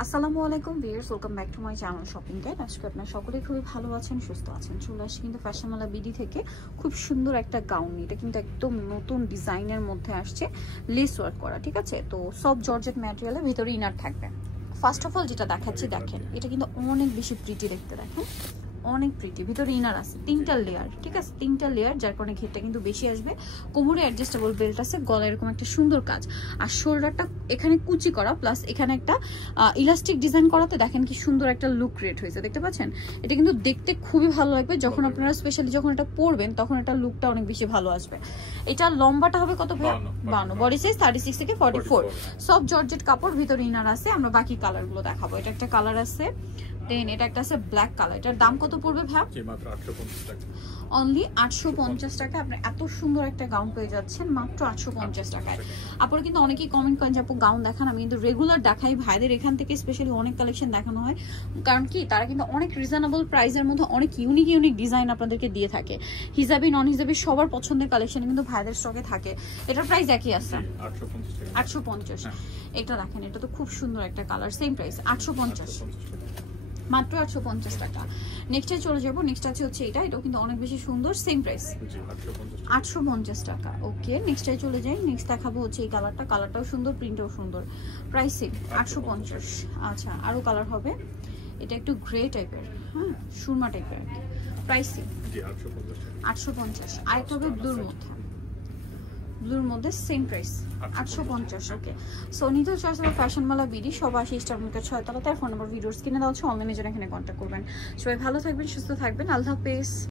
আসসালামু আলাইকুম viewers, welcome back to my channel shopping guide. আজকে আপনারা সকলেই খুবই ভালো আছেন, সুস্থ আছেন। চলে আসছি কিন্তু ফ্যাশনওয়ালা বিডি থেকে খুব সুন্দর একটা গাউন। এটা কিন্তু একদম নতুন ডিজাইনের মধ্যে আসছে, লেস ওয়ার্ক করা, ঠিক আছে। তো সব জর্জেট ম্যাটেরিয়ালের ভিতরে ইনার থাকবে। ফার্স্ট অফ অল যেটা দেখাচ্ছি দেখেন, এটা কিন্তু অনেক বেশি প্রিটি দেখতে, দেখেন অনেক প্রিটি। ভিতরে ইনার আছে তিনটা লেয়ার, ঠিক আছে, তিনটা লেয়ার, যার কারণে ঘেরটা কিন্তু বেশি আসবে। কোমরে অ্যাডজাস্টেবল বেল্ট আছে, গলায় এরকম একটা সুন্দর কাজ, আর শোল্ডারটা এখানে কুচি করা, প্লাস এখানে একটা ইলাস্টিক ডিজাইন করাতে দেখেন কি সুন্দর একটা লুক ক্রিয়েট হয়েছে, দেখতে পাচ্ছেন। এটা কিন্তু দেখতে খুবই ভালো লাগবে যখন আপনারা স্পেশালি যখন এটা পরবেন, তখন এটা লুকটা অনেক বেশি ভালো আসবে। এটা লম্বাটা হবে কত ভাইয়া? 52, বডি সাইজ 36 থেকে 44। সব জর্জেট কাপড়, ভিতরে ইনার আছে। আমরা বাকি কালারগুলো দেখাবো। এটা একটা কালার আছে, দেন এটা একটা আছে ব্ল্যাক কালার। এটার দাম কত পড়বে ভাই? মাত্র 850 টাকা, অনলি 850 টাকা। আপনি এত সুন্দর একটা গাউন পেয়ে যাচ্ছেন মাত্র 850 টাকায়। আপনারা কিন্তু অনেকেই কমেন্ট করেন যে আপু গাউন দেখান, আমি কিন্তু রেগুলার দেখাই। ভাইদের এখান থেকে স্পেশালি অনেক কালেকশন দেখানো হয়, কারণ কি তারা কিন্তু অনেক রিজনেবল প্রাইসের মধ্যে অনেক ইউনিক ইউনিক ডিজাইন আপনাদেরকে দিয়ে থাকে। হিজাবি নন হিজাবি সবার পছন্দের কালেকশন কিন্তু ভাইদের স্টকে থাকে। এটার প্রাইস একই আছে 850। এটা দেখেন, এটা তো খুব সুন্দর একটা কালার, সেম প্রাইস 850, মাত্র 850 টাকা। নেক্সটে চলে যাবো। নেক্সট আছে হচ্ছে এটা, এটাও কিন্তু অনেক বেশি সুন্দর, সেম প্রাইস 850 টাকা। ওকে, নেক্সটে চলে যাই। নেক্সট দেখাবো হচ্ছে এই কালারটা, কালারটাও সুন্দর, প্রিন্টও সুন্দর, প্রাইস সেম 850। আচ্ছা, আরো কালার হবে। এটা একটু গ্রে টাইপের, হ্যাঁ সুরমা টাইপের, প্রাইস সেম 850। আরেকটা হবে ব্লুর মধ্যে, ব্লুর মধ্যে সেম প্রাইস 850। ওকে, সো নিতে চাইছে ফ্যাশনওয়ালা বিডি, সব 80 স্টার মার্কেট 6 তলাতে। ফোন নাম্বার ভিডিওস কিনে দেওয়া হচ্ছে, অনলাইনে জন্য এখানে কন্ট্যাক্ট করবেন। সবাই ভালো থাকবেন, সুস্থ থাকবেন, আল্লাহ হাফেজ।